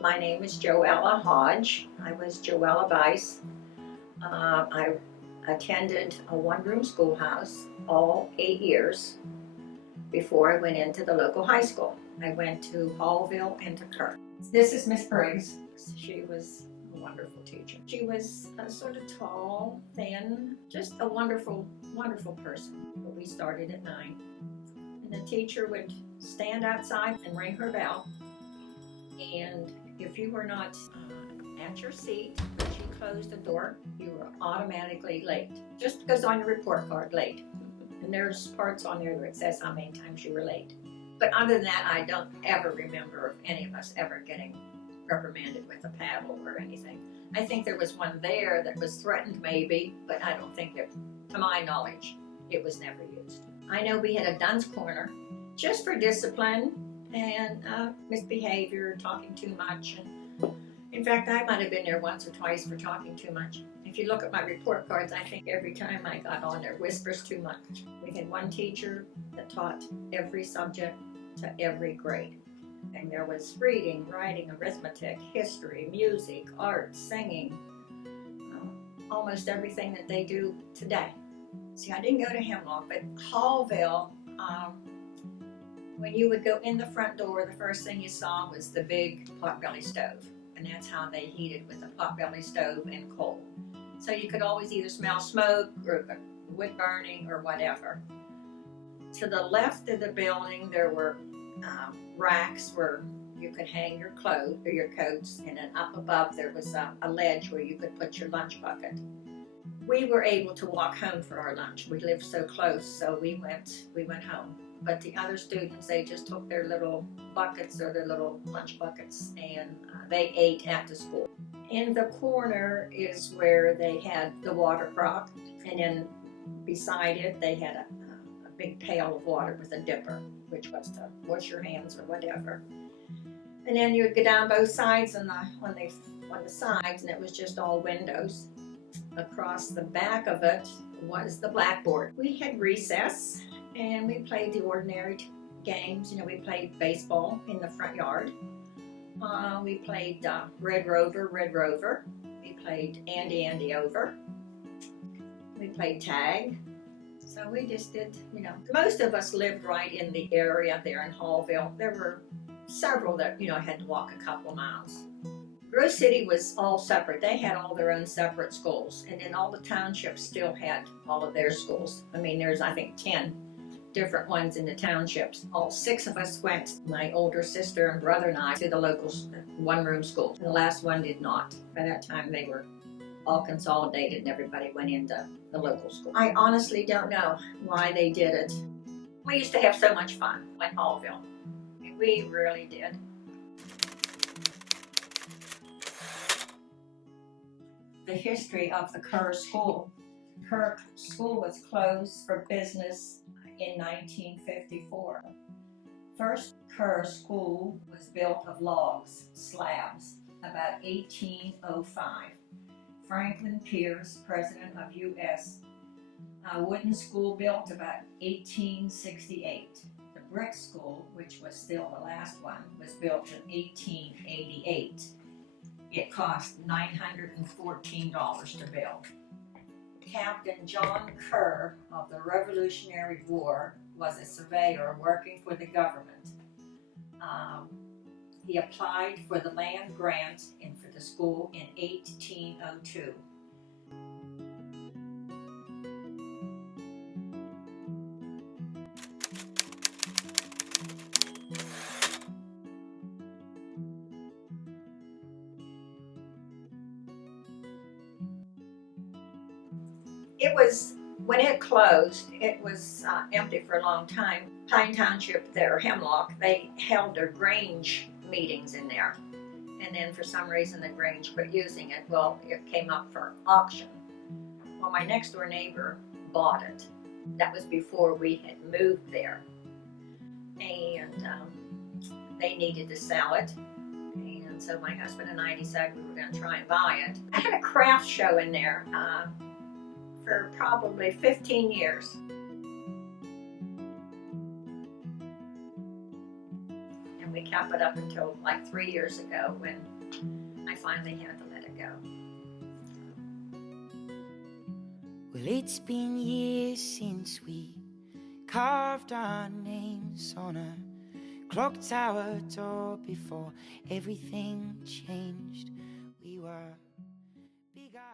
My name is Joella Hodge. I was Joella Weiss. I attended a one-room schoolhouse all 8 years before I went into the local high school. I went to Hallville and to Kirk. This is Miss Briggs. She was a wonderful teacher. She was sort of tall, thin, just a wonderful, wonderful person. But we started at 9. And the teacher would stand outside and ring her bell. And if you were not at your seat when she closed the door, you were automatically late. Just goes on your report card, late. And there's parts on there that says how many times you were late. But other than that, I don't ever remember of any of us ever getting reprimanded with a paddle or anything. I think there was one there that was threatened maybe, but I don't think that, to my knowledge, it was never used. I know we had a Dunn's Corner just for discipline and misbehavior, talking too much. And in fact, I might have been there once or twice for talking too much. If you look at my report cards, I think every time I got on there, whispers too much. We had one teacher that taught every subject to every grade. And there was reading, writing, arithmetic, history, music, art, singing, almost everything that they do today. See, I didn't go to Hemlock, but Hallville, when you would go in the front door, the first thing you saw was the big potbelly stove. And that's how they heated, with a potbelly stove and coal. So you could always either smell smoke or wood burning or whatever. To the left of the building, there were racks where you could hang your clothes or your coats, and then up above there was a ledge where you could put your lunch bucket. We were able to walk home for our lunch. We lived so close, so we went home. But the other students, they just took their little buckets or their little lunch buckets, and they ate at the school. In the corner is where they had the water crock, and then beside it they had a big pail of water with a dipper, which was to wash your hands or whatever. And then you would go down both sides on the sides, and it was just all windows. Across the back of it was the blackboard. We had recess, and we played the ordinary games. We played baseball in the front yard. We played Red Rover. We played Andy Over. We played tag. So we just did, most of us lived right in the area there in Hallville. There were several that, had to walk a couple miles. Rose City was all separate. They had all their own separate schools. And then all the townships still had all of their schools. I mean, there's, I think, 10 different ones in the townships. All 6 of us went, my older sister and brother and I, to the local one-room school. The last one did not. By that time, they were all consolidated and everybody went into the local school. I honestly don't know why they did it. We used to have so much fun in Hallville. We really did. The history of the Kerr School. Kerr School was closed for business in 1954. First Kerr School was built of logs, slabs, about 1805. Franklin Pierce, president of U.S. A wooden school built about 1868. The brick school, which was still the last one, was built in 1888. It cost $914 to build. Captain John Kerr of the Revolutionary War was a surveyor working for the government. He applied for the land grant and for the school in 1802. It was, when it closed, it was empty for a long time. Pine Township there, Hemlock, they held their Grange meetings in there. And then for some reason the Grange quit using it. Well, it came up for auction. Well, my next door neighbor bought it. That was before we had moved there. And they needed to sell it. And so my husband and I decided we were going to try and buy it. I had a craft show in there for probably 15 years. And and we kept it up until like 3 years ago when I finally had to let it go. Well, it's been years since we carved our names on a clock tower door before everything changed. We were big eyes.